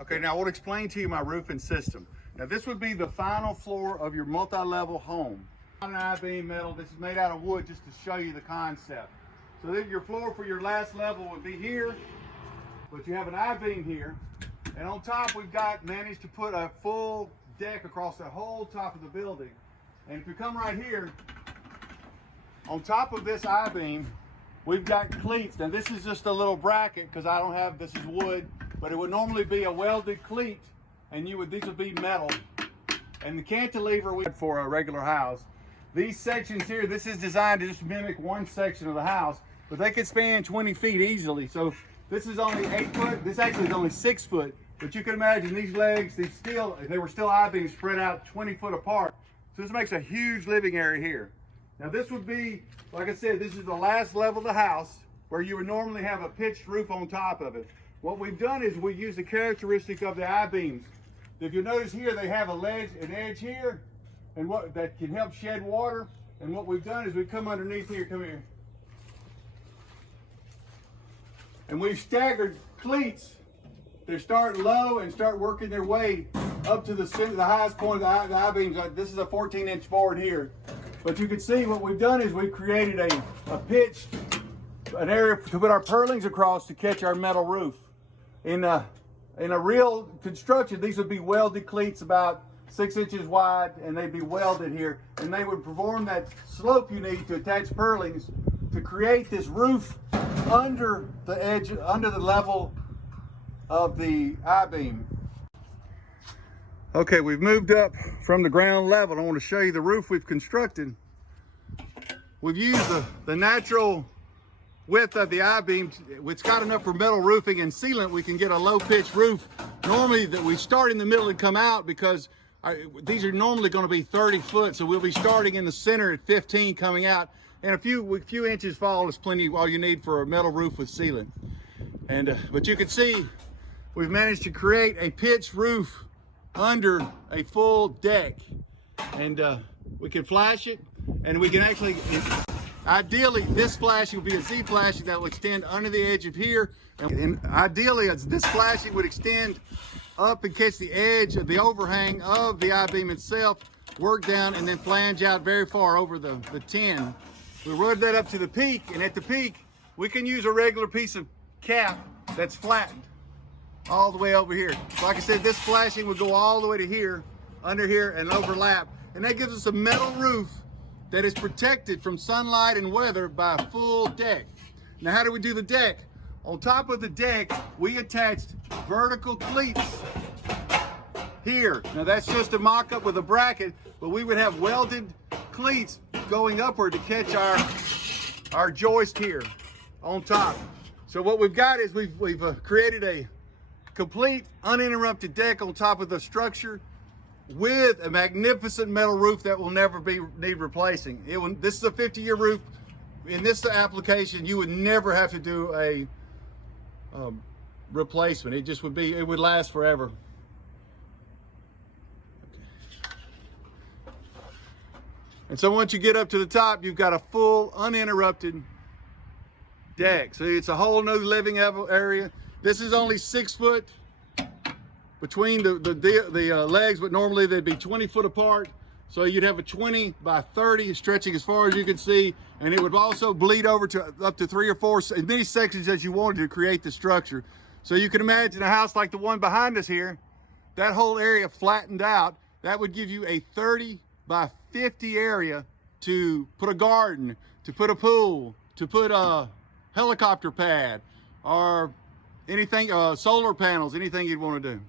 Okay, now I will explain to you my roofing system. Now this would be the final floor of your multi-level home. An I-beam metal, this is made out of wood just to show you the concept. So then your floor for your last level would be here, but you have an I-beam here. And on top we've got managed to put a full deck across the whole top of the building. And if you come right here, on top of this I-beam, we've got cleats. Now this is just a little bracket because I don't have, this is wood, but it would normally be a welded cleat, and these would be metal. And the cantilever for a regular house. These sections here, this is designed to just mimic one section of the house, but they could span 20 feet easily. So this is only 8 foot, this actually is only 6 foot, but you can imagine these legs, they were still I-beams spread out 20 foot apart. So this makes a huge living area here. Now this would be, like I said, this is the last level of the house where you would normally have a pitched roof on top of it. What we've done is we use the characteristic of the I-beams. If you notice here, they have an edge here, and that can help shed water. And what we've done is we come underneath here, come here. And we've staggered cleats. They start low and start working their way up to the center, the highest point of the I-beams. This is a 14-inch board here. But you can see what we've done is we've created an area to put our purlins across to catch our metal roof. In a real construction, these would be welded cleats about 6 inches wide, and they'd be welded here. And they would perform that slope you need to attach purlins to create this roof under the edge, under the level of the I-beam. Okay, we've moved up from the ground level. I want to show you the roof we've constructed. We've used the natural width of the I-beam. It's got enough for metal roofing and sealant. We can get a low pitch roof. Normally that we start in the middle and come out because these are normally going to be 30 foot. So we'll be starting in the center at 15 coming out. And a few inches fall is plenty, all you need for a metal roof with sealant. And but you can see we've managed to create a pitched roof under a full deck, and we can flash it, and we can actually, ideally this flashing will be a Z flashing that will extend under the edge of here, and ideally this flashing would extend up and catch the edge of the overhang of the I-beam itself, work down, and then flange out very far over the tin. We run that up to the peak, and at the peak we can use a regular piece of cap that's flattened all the way over here. Like I said, this flashing would go all the way to here, under here, and overlap. And that gives us a metal roof that is protected from sunlight and weather by a full deck. Now, how do we do the deck? On top of the deck, we attached vertical cleats here. Now, that's just a mock-up with a bracket, but we would have welded cleats going upward to catch our joist here on top. So what we've got is we've created a complete uninterrupted deck on top of the structure with a magnificent metal roof that will never need replacing. This is a 50-year roof. In this application, you would never have to do a replacement. It would last forever. Okay. And so once you get up to the top, you've got a full uninterrupted deck. So it's a whole new living area. This is only 6 foot between the legs, but normally they'd be 20 foot apart. So you'd have a 20 by 30 stretching as far as you can see, and it would also bleed over to up to 3 or 4, as many sections as you wanted to create the structure. So you can imagine a house like the one behind us here, that whole area flattened out, that would give you a 30 by 50 area to put a garden, to put a pool, to put a helicopter pad, or anything, solar panels, anything you'd want to do.